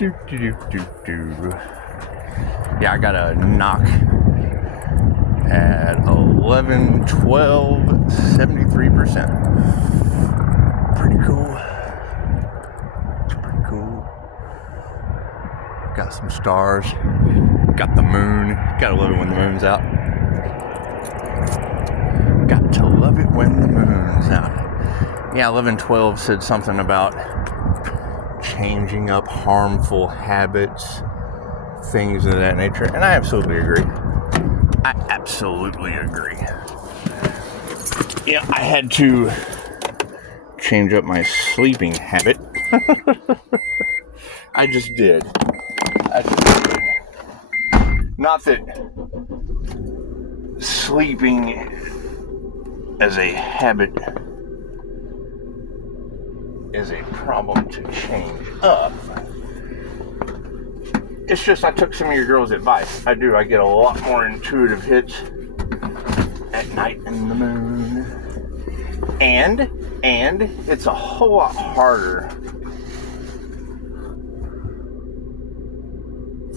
Yeah, I got a knock at 11:12, 73%. Pretty cool. Pretty cool. Got some stars. Got the moon. Gotta love it when the moon's out. Got to love it when the moon's out. Yeah, 11:12 said something about changing up harmful habits, things of that nature, and I absolutely agree. I absolutely agree. Yeah, I had to change up my sleeping habit. I just did. Not that sleeping as a habit is a problem to change up. It's just I took some of your girls' advice. I do. I get a lot more intuitive hits at night in the moon. And it's a whole lot harder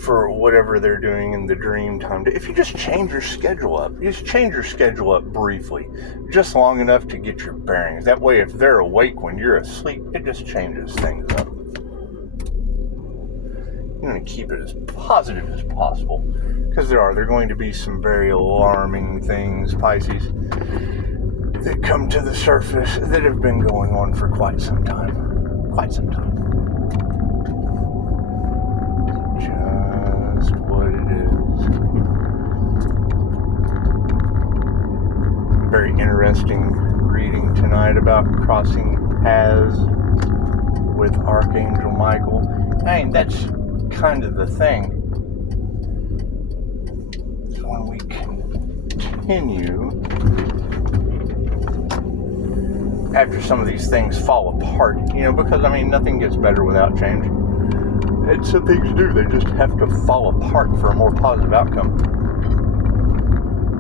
for whatever they're doing in the dream time. If you just change your schedule up, briefly, just long enough to get your bearings. That way, if they're awake when you're asleep, it just changes things up. You want to keep it as positive as possible, because there going to be some very alarming things, Pisces, that come to the surface that have been going on for quite some time. Just what it is. Very interesting reading tonight about crossing paths with Archangel Michael. I mean, that's kind of the thing. So when we continue, after some of these things fall apart, because, nothing gets better without change. And some things do, they just have to fall apart for a more positive outcome.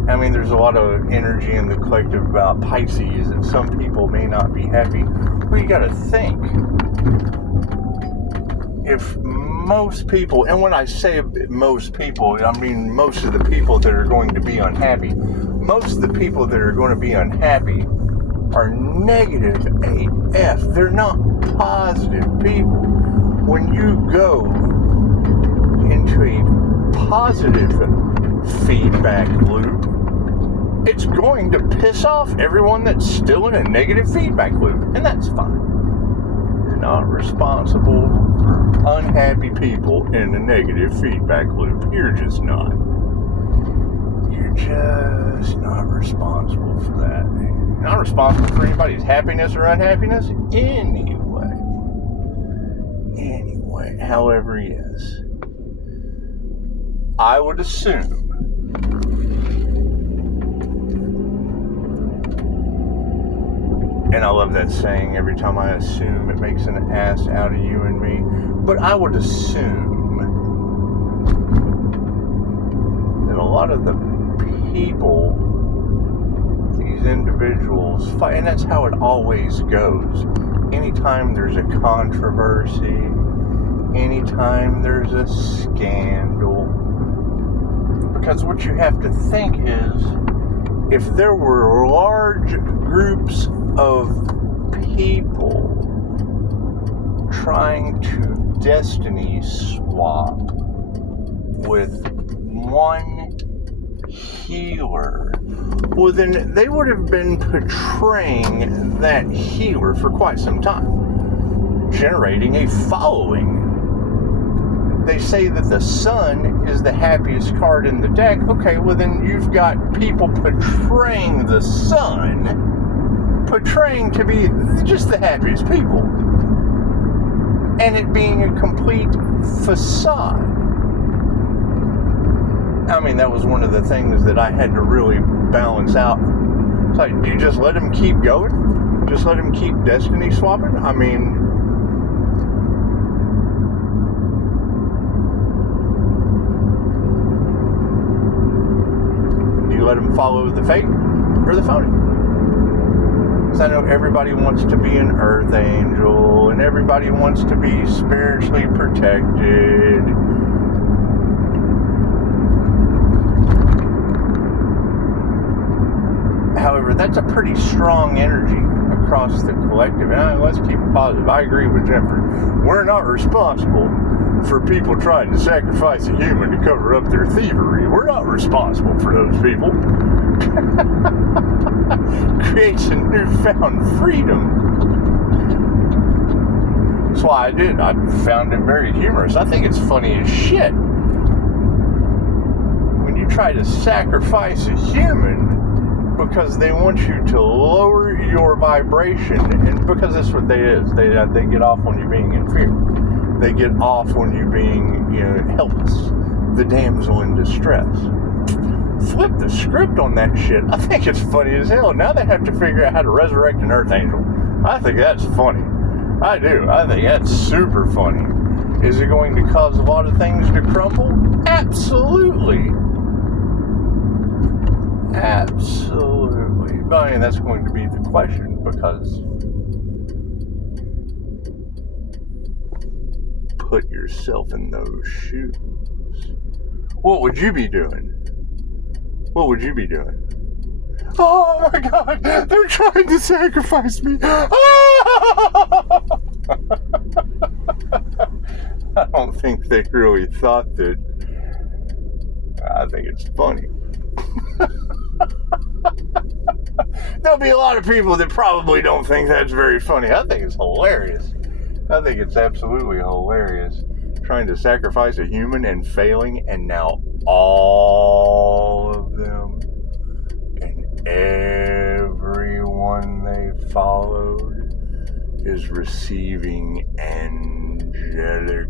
There's a lot of energy in the collective about Pisces, and some people may not be happy. Well, you gotta think, if most people, and when I say most people, I mean most of the people that are going to be unhappy, most of the people that are going to be unhappy are negative AF. They're not positive people. When you go into a positive feedback loop, it's going to piss off everyone that's still in a negative feedback loop, and that's fine. You're not responsible for unhappy people in a negative feedback loop. You're just not. You're just not responsible for that. You're not responsible for anybody's happiness or unhappiness anyway. However, yes. I would assume and I love that saying, every time I assume, it makes an ass out of you and me. But I would assume that a lot of the people, these individuals fight, and that's how it always goes. Anytime there's a controversy, anytime there's a scandal, because what you have to think is, if there were large groups of people trying to destiny swap with one healer, well, then they would have been portraying that healer for quite some time, generating a following. They say that the sun is the happiest card in the deck. Okay, well then you've got people portraying the sun, portraying to be just the happiest people, and it being a complete facade. That was one of the things that I had to really balance out. It's like, do you just let them keep going? Just let them keep destiny swapping? Do you let them follow the fake or the phony? Because I know everybody wants to be an earth angel, and everybody wants to be spiritually protected. However, that's a pretty strong energy across the collective. And let's keep it positive. I agree with Jennifer. We're not responsible for people trying to sacrifice a human to cover up their thievery. We're not responsible for those people. Creates a newfound freedom. That's why I did. I found it very humorous. I think it's funny as shit. When you try to sacrifice a human because they want you to lower your vibration, and because that's what they is. They get off on you being in fear. They get off on you being, helpless. The damsel in distress. Flip the script on that shit. I think it's funny as hell. Now they have to figure out how to resurrect an earth angel. I think that's funny. I do. I think that's super funny. Is it going to cause a lot of things to crumble? Absolutely. Absolutely. But I mean, that's going to be the question, because put yourself in those shoes. What would you be doing? What would you be doing? Oh my God, they're trying to sacrifice me. I don't think they really thought that. I think it's funny. There'll be a lot of people that probably don't think that's very funny. I think it's hilarious. I think it's absolutely hilarious. Trying to sacrifice a human and failing, and now all of them and everyone they followed is receiving angelic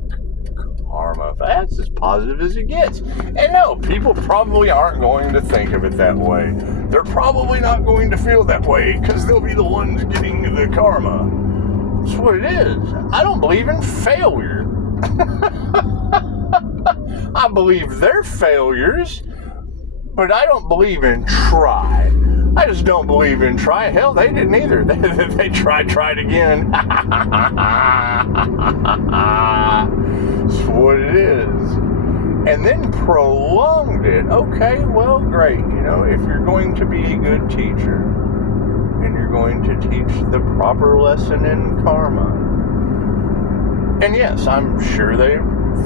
karma. That's as positive as it gets. And no, people probably aren't going to think of it that way. They're probably not going to feel that way, because they'll be the ones getting the karma. That's what it is. I don't believe in failure. I believe they're failures, but I don't believe in try. I just don't believe in try. Hell, they didn't either. They tried again. That's what it is. And then prolonged it. Okay, well, great. If you're going to be a good teacher, and you're going to teach the proper lesson in karma, and yes, I'm sure they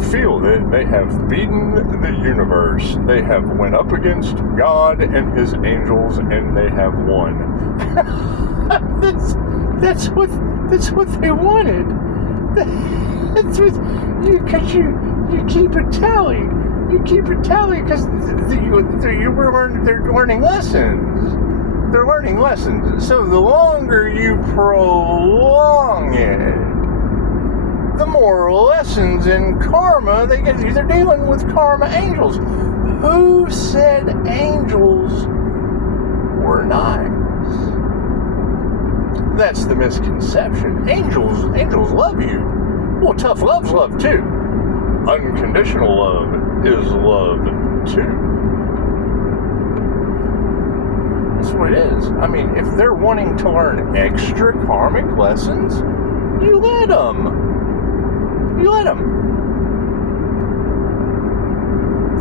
feel that they have beaten the universe. They have went up against God and his angels, and they have won. that's what they wanted. That's what you keep a tally. You keep a tally because they're learning lessons. They're learning lessons. So the longer you prolong it, the more lessons in karma they get. They're dealing with karma angels. Who said angels were nice? That's the misconception. Angels love you. Well, tough love's love too. Unconditional love is love too. That's what it is. I mean, if they're wanting to learn extra karmic lessons, you let them. You let them.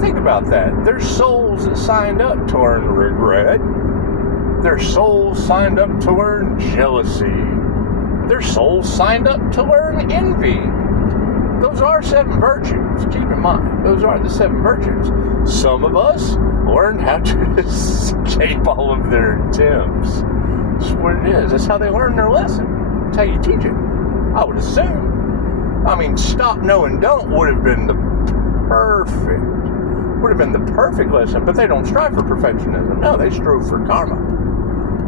Think about that. There's souls that signed up to learn regret. There's souls signed up to learn jealousy. There's souls signed up to learn envy. Those are 7 virtues. Keep in mind, those are the 7 virtues. Some of us learned how to escape all of their attempts. That's what it is. That's how they learn their lesson. That's how you teach it, I would assume. I mean, stop, no, and don't would have been the perfect lesson, but they don't strive for perfectionism. No, they strove for karma.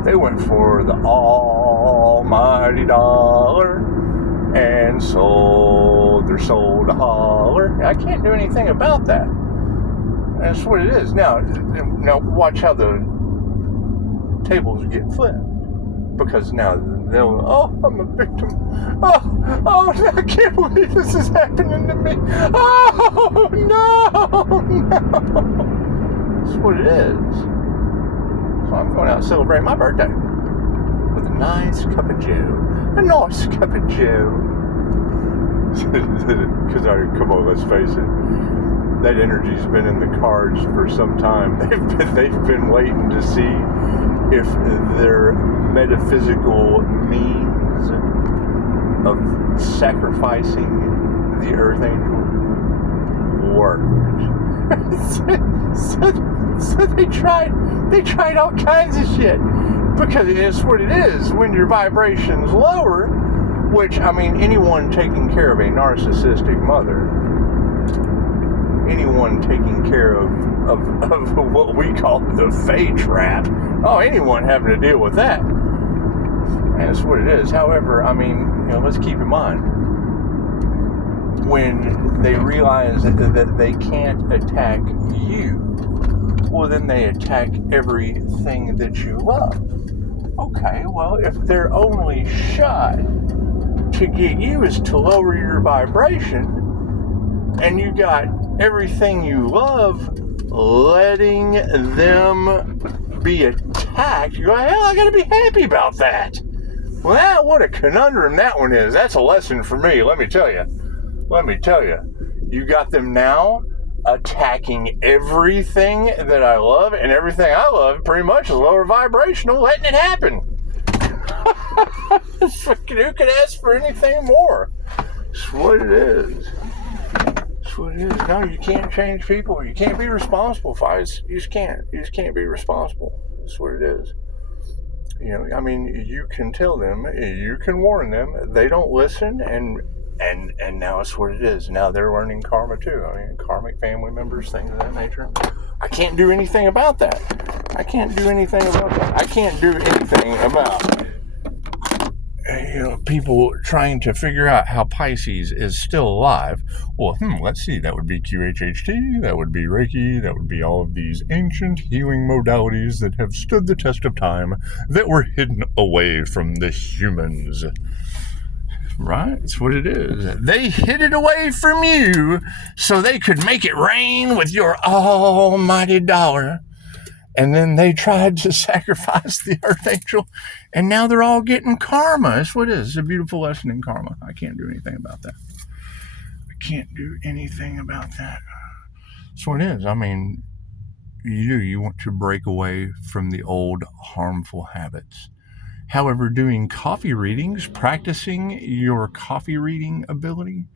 They went for the almighty dollar and sold their soul to holler. I can't do anything about that. That's what it is. Now watch how the tables get flipped. Because now they'll, I'm a victim. Oh, I can't believe this is happening to me. Oh, no. That's what it is. So I'm going out to celebrate my birthday with a nice cup of joe. A nice cup of joe. Because, come on, let's face it. That energy's been in the cards for some time. They've been waiting to see if their metaphysical means of sacrificing the Earth Angel worked. so they tried all kinds of shit, because it's what it is when your vibration's lower. Which, I mean, anyone taking care of a narcissistic mother, anyone taking care of what we call the Fae trap, anyone having to deal with that, that's what it is. However, I mean, let's keep in mind, when they realize that they can't attack you, well, then they attack everything that you love. Okay, well, if their only shot to get you is to lower your vibration, and you got everything you love letting them be attacked, you go, hell, I gotta be happy about that. Well, what a conundrum that one is. That's a lesson for me, let me tell you. You got them now attacking everything that I love, and everything I love pretty much is lower vibrational, letting it happen. Who could ask for anything more? It's what it is. It's what it is. No, you can't change people. You can't be responsible for it. You just can't. You just can't be responsible. That's what it is. I mean, you can tell them, you can warn them. They don't listen, and now it's what it is. Now they're learning karma too. I mean, karmic family members, things of that nature. I can't do anything about that. I can't do anything about people trying to figure out how Pisces is still alive. Well, let's see. That would be QHHT, that would be Reiki, that would be all of these ancient healing modalities that have stood the test of time, that were hidden away from the humans. Right? That's what it is. They hid it away from you so they could make it rain with your almighty dollar. And then they tried to sacrifice the Earth Angel, and now they're all getting karma. That's what it is. It's a beautiful lesson in karma. I can't do anything about that. That's what it is. I mean, you want to break away from the old harmful habits. However, doing coffee readings, practicing your coffee reading ability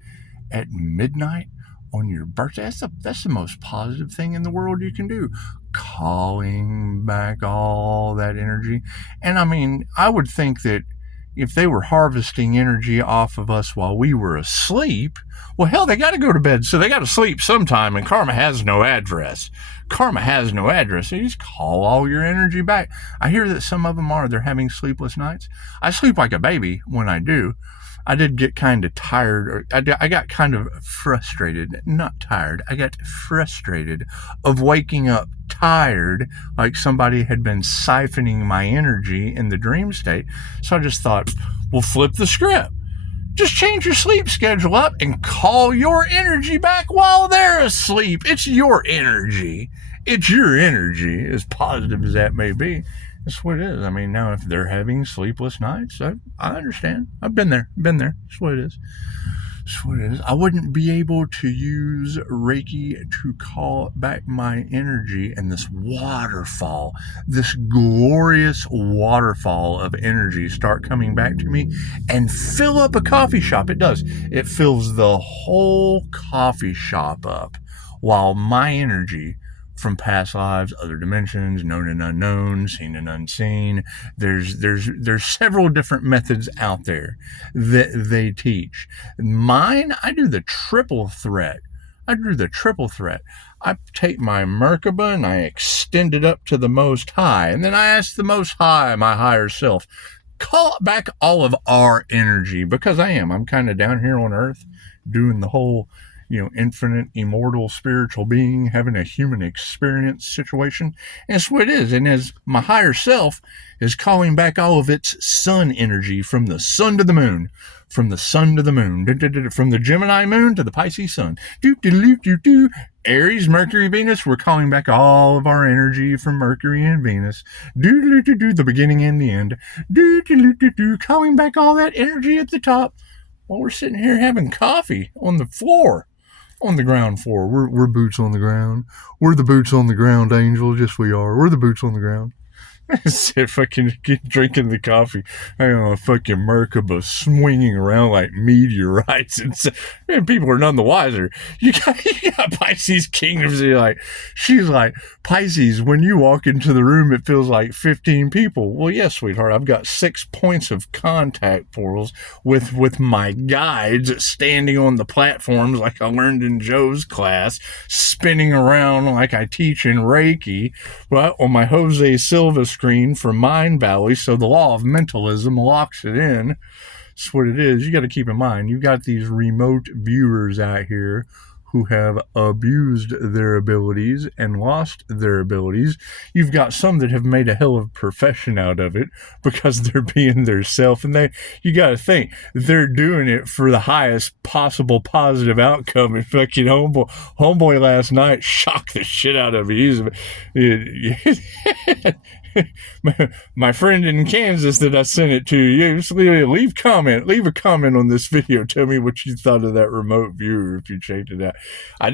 at midnight on your birthday, that's the most positive thing in the world you can do. Calling back all that energy. And I mean, I would think that if they were harvesting energy off of us while we were asleep, well, hell, they got to go to bed, so they got to sleep sometime, and karma has no address. So you just call all your energy back. I hear that some of them they're having sleepless nights. I sleep like a baby when I do. I did get kind of tired, or I got kind of frustrated, not tired, I got frustrated of waking up tired, like somebody had been siphoning my energy in the dream state. So I just thought, well, flip the script. Just change your sleep schedule up and call your energy back while they're asleep. It's your energy. As positive as that may be. That's what it is. I mean, now if they're having sleepless nights, I understand. I've been there. That's what it is. I wouldn't be able to use Reiki to call back my energy, and this waterfall, this glorious waterfall of energy start coming back to me and fill up a coffee shop. It does. It fills the whole coffee shop up, while my energy from past lives, other dimensions, known and unknown, seen and unseen. There's several different methods out there that they teach. Mine, I do the triple threat. I take my Merkaba and I extend it up to the Most High. And then I ask the Most High, my higher self, call back all of our energy, because I'm kind of down here on earth doing the whole infinite, immortal, spiritual being, having a human experience situation. And that's what it is. And as my higher self is calling back all of its sun energy, from the sun to the moon, from the sun to the moon, from the Gemini moon to the Pisces sun. Aries, Mercury, Venus, we're calling back all of our energy from Mercury and Venus. The beginning and the end. Calling back all that energy at the top while we're sitting here having coffee on the floor. On the ground floor. We're boots on the ground. We're the boots on the ground, angels. Yes, we are. We're the boots on the ground. Sit fucking drinking the coffee. I don't know, fucking Merkaba swinging around like meteorites, and people are none the wiser. You got Pisces kingdoms. She's like, Pisces, when you walk into the room, it feels like 15 people. Well, yes, sweetheart, I've got 6 points of contact portals with my guides standing on the platforms like I learned in Joe's class, spinning around like I teach in Reiki, right, on my Jose Silva screen for Mind Valley, so the law of mentalism locks it in. That's what it is. You got to keep in mind, you got these remote viewers out here who have abused their abilities and lost their abilities. You've got some that have made a hell of a profession out of it because they're being their self, and you got to think they're doing it for the highest possible positive outcome. And fucking homeboy last night shocked the shit out of me. My friend in Kansas that I sent it to, leave a comment on this video. Tell me what you thought of that remote viewer if you checked it out. I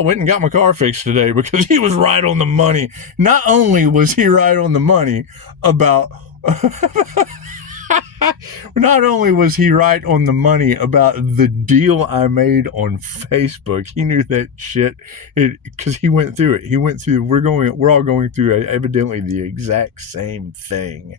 went and got my car fixed today because he was right on the money. Not only was he right on the money about not only was he right on the money about the deal I made on Facebook, he knew that shit because he went through it. We're all going through evidently the exact same thing.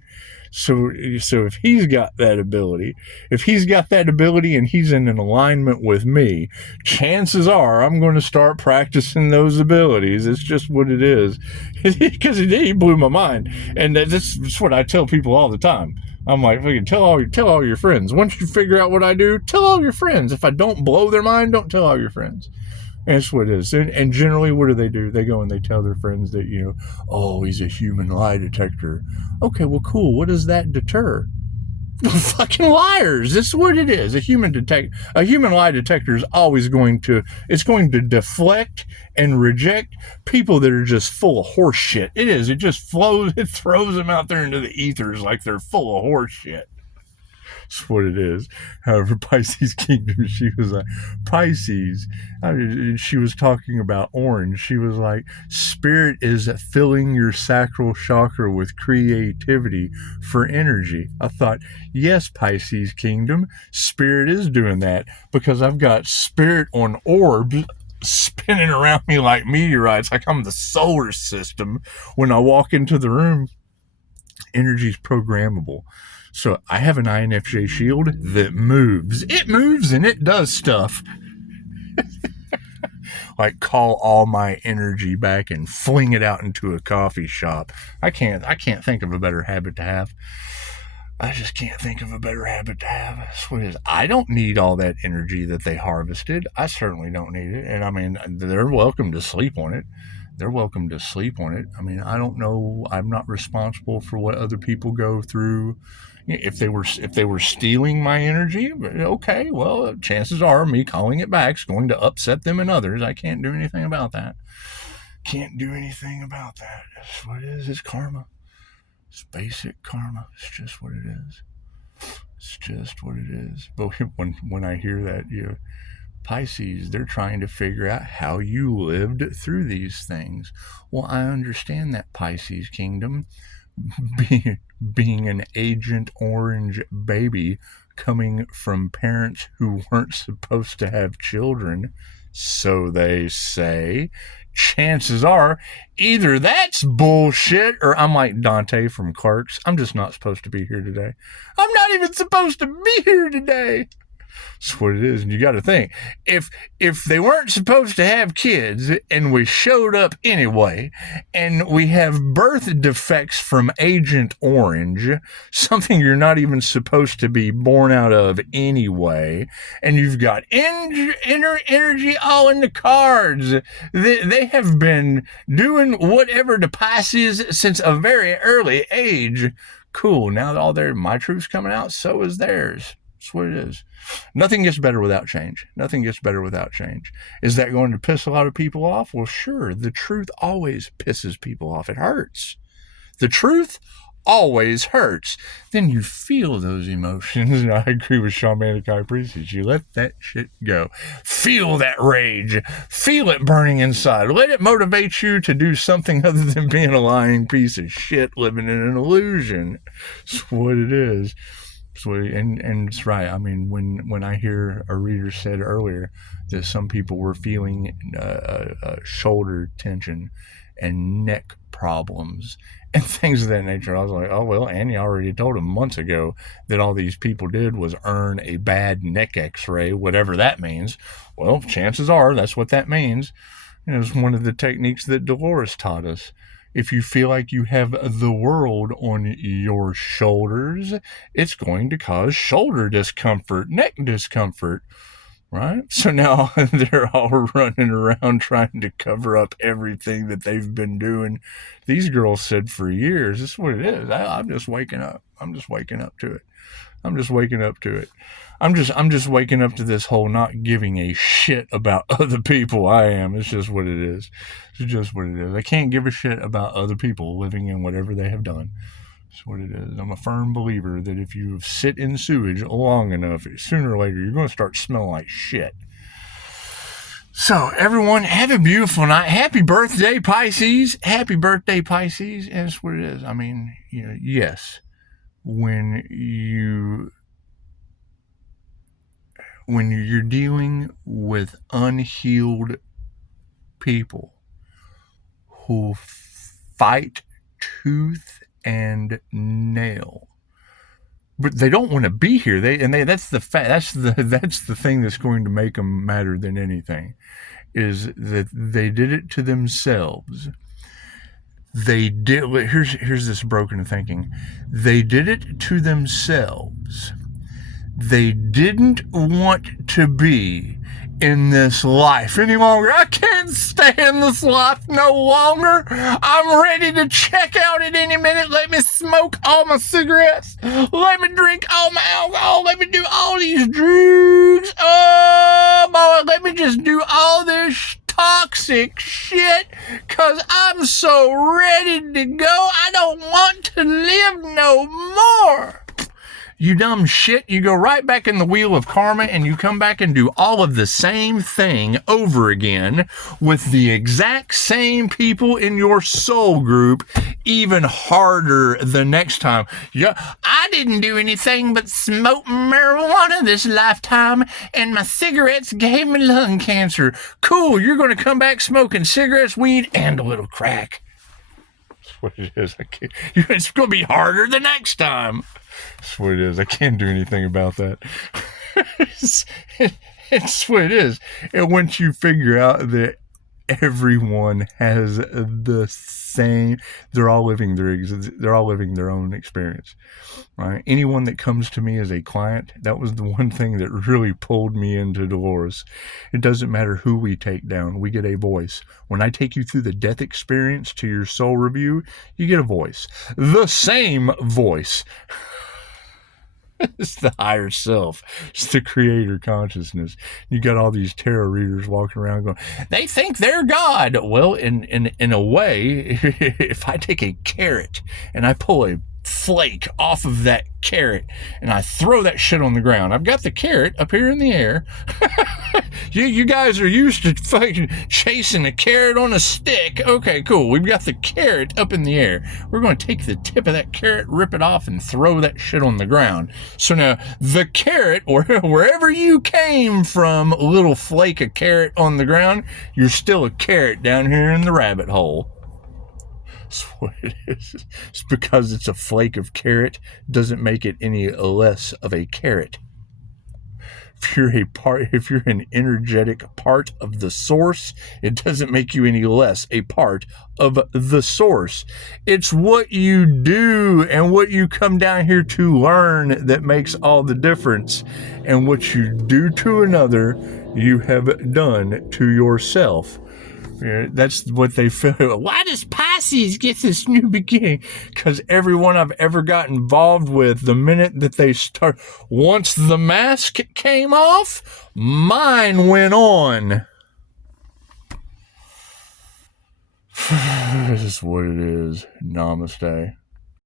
So if he's got that ability and he's in an alignment with me, chances are I'm going to start practicing those abilities. It's just what it is. Because he blew my mind. And that's what I tell people all the time. I'm like, tell all your friends. Once you figure out what I do, tell all your friends. If I don't blow their mind, don't tell all your friends. And that's what it is. And generally, what do? They go and they tell their friends that, he's a human lie detector. Okay, well, cool. What does that deter? Fucking liars. This is what it is. A human lie detector is always going to deflect and reject people that are just full of horse shit. It is. It just flows. It throws them out there into the ethers like they're full of horse shit. That's what it is. However, Pisces kingdom, she was like, Pisces, she was talking about orange. She was like, spirit is filling your sacral chakra with creativity for energy. I thought, yes, Pisces kingdom, spirit is doing that because I've got spirit on orbs spinning around me like meteorites, like I'm the solar system. When I walk into the room, energy's programmable. So I have an INFJ shield that moves. It moves and it does stuff. Like call all my energy back and fling it out into a coffee shop. I can't think of a better habit to have. I just can't think of a better habit to have. That's what it is. I don't need all that energy that they harvested. I certainly don't need it. And I mean, they're welcome to sleep on it. I mean, I don't know. I'm not responsible for what other people go through. If they were stealing my energy, okay, well, chances are me calling it back is going to upset them and others. I can't do anything about that. That's what it is. It's karma. It's basic karma. It's just what it is. But when I hear that, Pisces, they're trying to figure out how you lived through these things. Well, I understand that, Pisces kingdom. Being an Agent Orange baby coming from parents who weren't supposed to have children, so they say, chances are either that's bullshit or I'm like Dante from Clerks. I'm just not supposed to be here today. I'm not even supposed to be here today. That's what it is. And you got to think, if they weren't supposed to have kids and we showed up anyway, and we have birth defects from Agent Orange, something you're not even supposed to be born out of anyway, and you've got inner energy all in the cards. They have been doing whatever to Pisces since a very early age. Cool. Now that my truth's coming out, so is theirs. That's what it is. Nothing gets better without change. Nothing gets better without change. Is that going to piss a lot of people off? Well, sure. The truth always pisses people off. It hurts. The truth always hurts. Then you feel those emotions. And I agree with Shamanic High Priestess. You let that shit go. Feel that rage. Feel it burning inside. Let it motivate you to do something other than being a lying piece of shit living in an illusion. That's what it is. And it's right. I mean, when I hear a reader said earlier that some people were feeling shoulder tension and neck problems and things of that nature, I was like, oh, well, Annie already told him months ago that all these people did was earn a bad neck x-ray, whatever that means. Well, chances are that's what that means. And it was one of the techniques that Dolores taught us. If you feel like you have the world on your shoulders, it's going to cause shoulder discomfort, neck discomfort, right? So now they're all running around trying to cover up everything that they've been doing. These girls said for years, this is what it is. I'm just waking up. I'm just waking up to it. I'm just waking up to it. I'm just waking up to this whole not giving a shit about other people. I am. It's just what it is. It's just what it is. I can't give a shit about other people living in whatever they have done. That's what it is. I'm a firm believer that if you sit in sewage long enough, sooner or later, you're going to start smelling like shit. So, everyone, have a beautiful night. Happy birthday, Pisces. Happy birthday, Pisces. And that's what it is. I mean, yes, when you're dealing with unhealed people who fight tooth and nail, but they don't want to be here. That's the fact. That's the thing that's going to make them madder than anything, is that they did it to themselves. Here's this broken thinking. They did it to themselves. They didn't want to be in this life any longer. I can't stand this life no longer. I'm ready to check out at any minute. Let me smoke all my cigarettes. Let me drink all my alcohol. Let me do all these drugs. Oh, boy, let me just do all this toxic shit, because I'm so ready to go. I don't want to live no more. You dumb shit, you go right back in the wheel of karma and you come back and do all of the same thing over again with the exact same people in your soul group, even harder the next time. Yeah, I didn't do anything but smoke marijuana this lifetime and my cigarettes gave me lung cancer. Cool, you're going to come back smoking cigarettes, weed, and a little crack. That's what it is. It's going to be harder the next time. That's what it is. I can't do anything about that. It's what it is. And once you figure out that everyone has the same, they're all living their own experience, right? Anyone that comes to me as a client, that was the one thing that really pulled me into Dolores. It doesn't matter who we take down, we get a voice. When I take you through the death experience to your soul review, you get a voice. The same voice. It's the higher self. It's the creator consciousness. You got all these tarot readers walking around going, they think they're God. Well, in a way, if I take a carrot and I pull a flake off of that carrot and I throw that shit on the ground, I've got the carrot up here in the air. You guys are used to fucking chasing a carrot on a stick. Okay, cool. We've got the carrot up in the air. We're going to take the tip of that carrot, rip it off, and throw that shit on the ground. So now the carrot, or wherever you came from, little flake of carrot on the ground, you're still a carrot down here in the rabbit hole. That's what it is. It's because it's a flake of carrot doesn't make it any less of a carrot. If you're an energetic part of the source, it doesn't make you any less a part of the source. It's what you do and what you come down here to learn that makes all the difference. And what you do to another, you have done to yourself. Yeah, that's what they feel. Why does Pisces get this new beginning? Because everyone I've ever got involved with, the minute that they start, once the mask came off, mine went on. This is what it is. Namaste.